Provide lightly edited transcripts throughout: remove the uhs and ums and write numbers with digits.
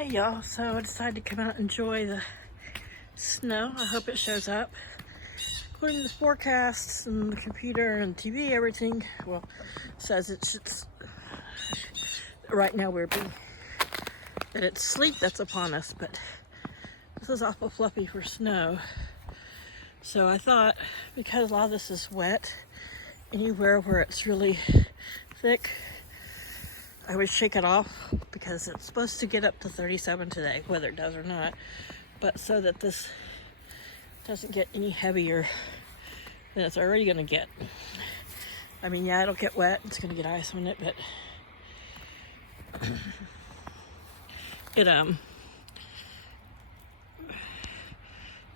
Hey y'all, so I decided to come out and enjoy the snow. I hope it shows up. According to the forecasts and the computer and TV, everything, well, says it should, right now that it's sleet that's upon us, but this is awful fluffy for snow. So I thought, because a lot of this is wet, anywhere where it's really thick, I would shake it off because it's supposed to get up to 37 today, whether it does or not, but so that this doesn't get any heavier than it's already going to get. I mean, yeah, it'll get wet, it's going to get ice on it, but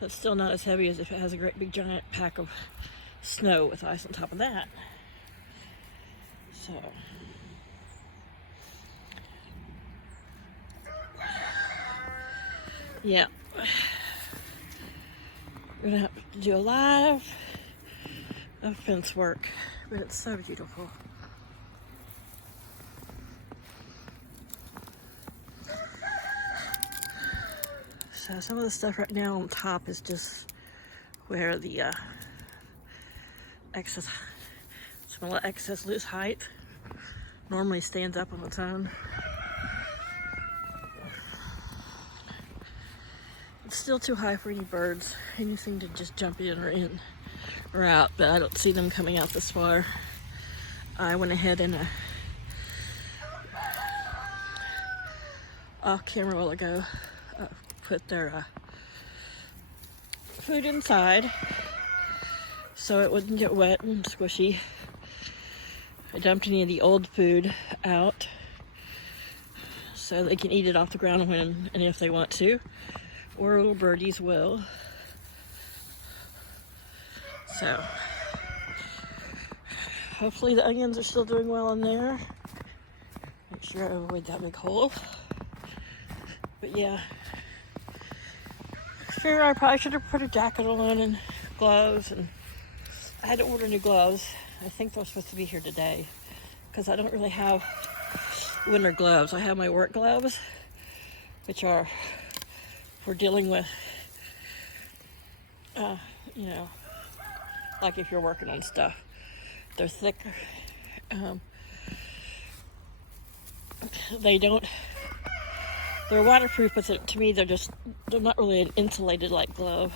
it's still not as heavy as if it has a great big giant pack of snow with ice on top of that. So yeah, we're gonna have to do a lot of fence work, but it's so beautiful. So some of the stuff right now on top is just where the excess loose height normally stands up on its own. It's still too high for any birds, anything to just jump in or out, but I don't see them coming out this far. I went ahead and off camera a while ago put their food inside so it wouldn't get wet and squishy. I dumped any of the old food out so they can eat it off the ground when and if they want to, or little birdies will. So hopefully the onions are still doing well in there. Make sure I avoid that big hole. But yeah, sure, I probably should have put a jacket on and gloves, and I had to order new gloves. I think they're supposed to be here today because I don't really have winter gloves. I have my work gloves, which are for dealing with, like if you're working on stuff. They're thick. They're waterproof, but to me they're not really an insulated like glove.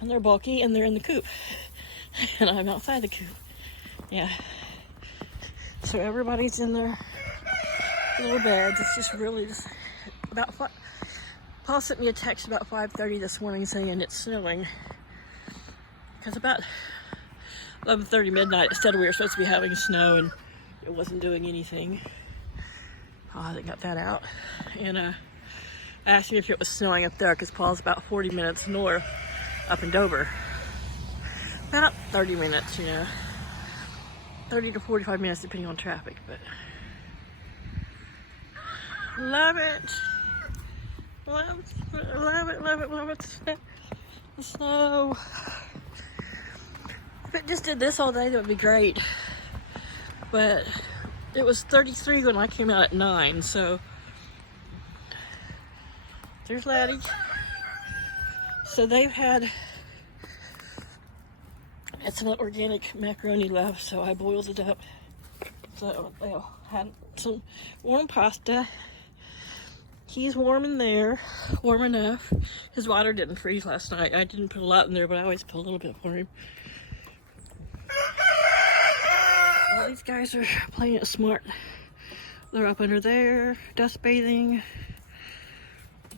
And they're bulky and they're in the coop. And I'm outside the coop. Yeah. So everybody's in their little beds. It's just about Paul sent me a text about 5:30 this morning saying it's snowing. Because about 11:30 midnight, it said we were supposed to be having snow and it wasn't doing anything. Oh, they got that out. And I asked him if it was snowing up there because Paul's about 40 minutes north up in Dover. About 30 minutes, 30 to 45 minutes depending on traffic, but love it. Love it. The snow. If it just did this all day, that would be great. But it was 33 when I came out at 9, so there's Laddie. So they've had some organic macaroni left, so I boiled it up. So they had some warm pasta. He's warm in there, warm enough. His water didn't freeze last night. I didn't put a lot in there, but I always put a little bit for him. All these guys are playing it smart. They're up under there, dust bathing.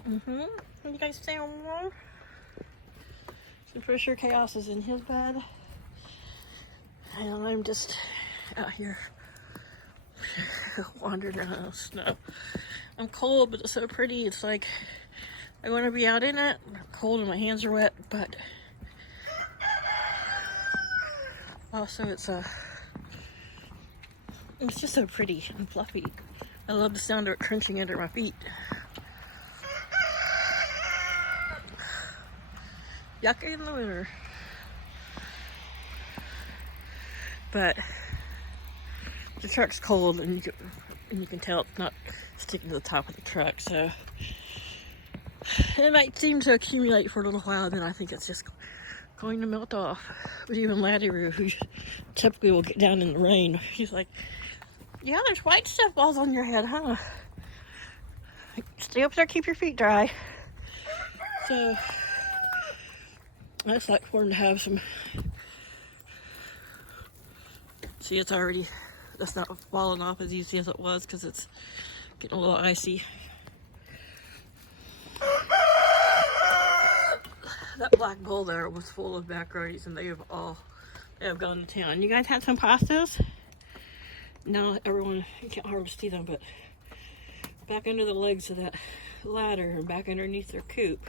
You guys stay on warm? I'm pretty sure Chaos is in his bed. And I'm just out here wandering around the snow. I'm cold, but it's so pretty. It's like I want to be out in it. I'm cold and my hands are wet, but also it's just so pretty and fluffy. I love the sound of it crunching under my feet. Yucca in the winter. But the truck's cold and and you can tell it's not sticking to the top of the truck, so it might seem to accumulate for a little while, then I think it's just going to melt off. But even Laddie Roo, who typically will get down in the rain, he's like, yeah, there's white stuff balls on your head, huh? Stay up there, keep your feet dry. So I just like for him to have some. See, it's already, that's not falling off as easy as it was because it's getting a little icy. That black bowl there was full of macaronis, and they have gone to town. You guys had some pastas? No, everyone, you can't hardly see them, but back under the legs of that ladder and back underneath their coop,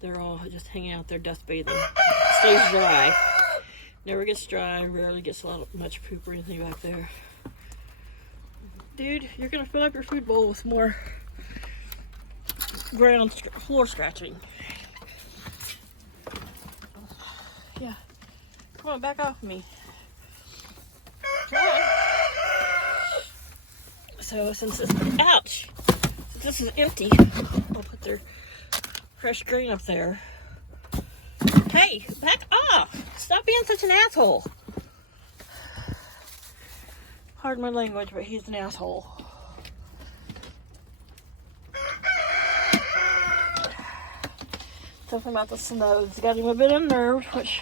they're all just hanging out there dust bathing. It stays dry. Never gets dry, rarely gets much poop or anything back there. Dude, you're gonna fill up your food bowl with more floor scratching. Yeah. Come on, back off me. Come on. So since this is empty, I'll put their fresh grain up there. Hey, back off! Stop being such an asshole. Pardon my language, but he's an asshole. Something about the snow has got him a bit unnerved, which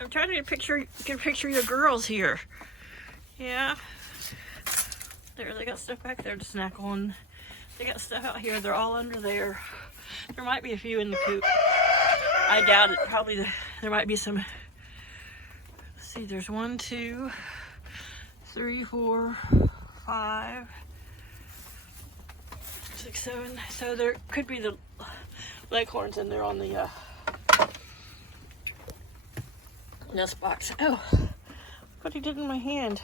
I'm trying to get a picture of your girls here. Yeah. There, they got stuff back there to snack on. They got stuff out here. They're all under there. There might be a few in the coop. I doubt it. Probably there might be some. Let's see, there's 1, 2, 3, 4, 5, 6, 7. So there could be the leghorns in there on the nest box. Oh, what he did in my hand.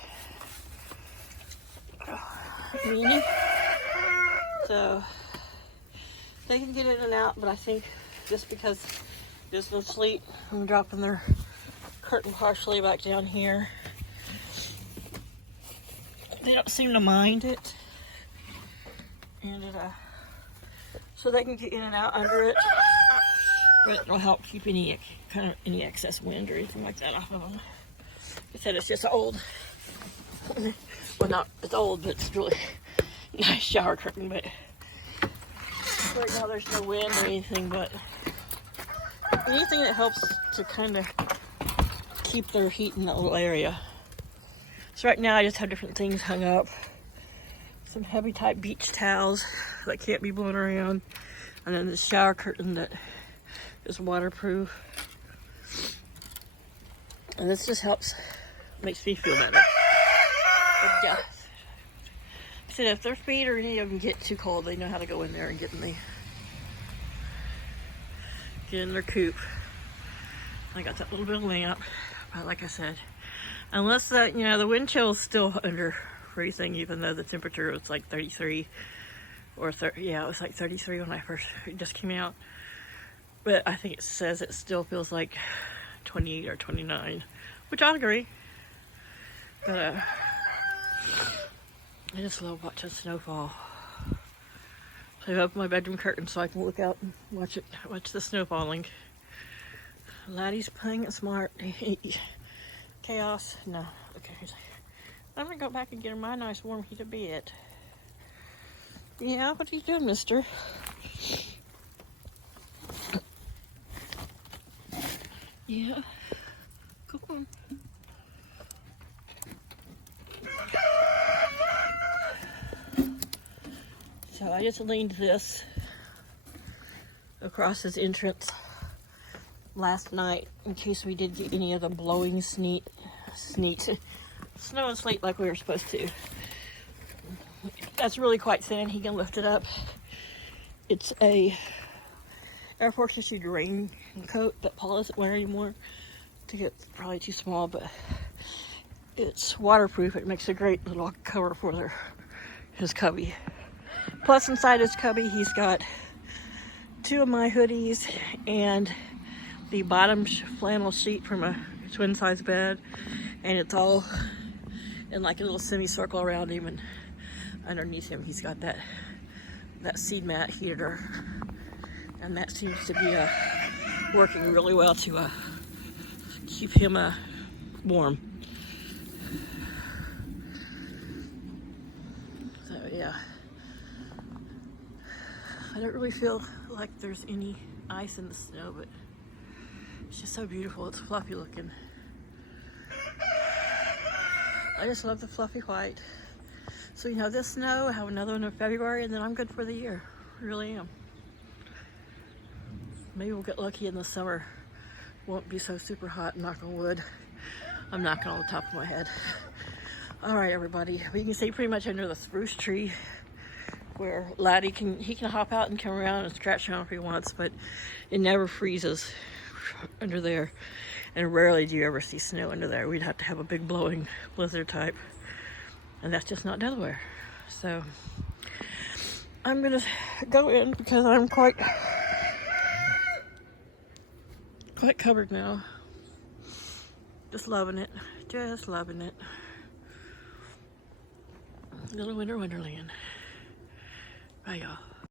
Oh, meanie. So they can get in and out, but I think just because there's no sleep, I'm dropping their curtain partially back down here. They don't seem to mind it, and so they can get in and out under it, but it'll help keep any excess wind or anything like that off of them. Like I said, it's just old. Well, it's old, but it's really nice shower curtain. But right now there's no wind or anything, but anything that helps to kind of keep their heat in that little area. So right now I just have different things hung up. Some heavy type beach towels that can't be blown around. And then the shower curtain that is waterproof. And this just makes me feel better. But yeah. So if their feet or any of them get too cold, they know how to go in there and get in their coop. I got that little bit of lamp, but like I said, unless the wind chill is still under freezing, even though the temperature was like 33 or 30. Yeah, it was like 33 when I first just came out. But I think it says it still feels like 28 or 29, which I agree. But I just love watching snowfall. So I open my bedroom curtain so I can look out and watch the snow falling. Laddie's playing it smart. Chaos. No. Okay. I'm gonna go back and get my nice warm heated bed. Yeah, what are you doing, mister? Yeah. Come on. So I just leaned this across his entrance last night in case we did get any of the blowing snow and sleet like we were supposed to. That's really quite thin. He can lift it up. It's a Air Force issued raincoat that Paul doesn't wear anymore. I think it's probably too small, but it's waterproof. It makes a great little cover for his cubby. Plus inside his cubby he's got 2 of my hoodies and the bottom flannel sheet from a twin size bed, and it's in like a little semicircle around him, and underneath him he's got that seed mat heater, and that seems to be working really well to keep him warm. So yeah, I don't really feel like there's any ice in the snow, but it's just so beautiful. It's fluffy looking. I just love the fluffy white. So you know, this snow, I have another one in February, and then I'm good for the year. I really am. Maybe we'll get lucky in the summer. Won't be so super hot, knock on wood. I'm knocking on the top of my head. All right, everybody. We can see pretty much under the spruce tree where Laddie can hop out and come around and scratch around if he wants, but it never freezes under there. And rarely do you ever see snow under there. We'd have to have a big blowing blizzard type. And that's just not Delaware. So I'm gonna go in because I'm quite covered now. Just loving it. Just loving it. Little winter wonderland. Bye, y'all.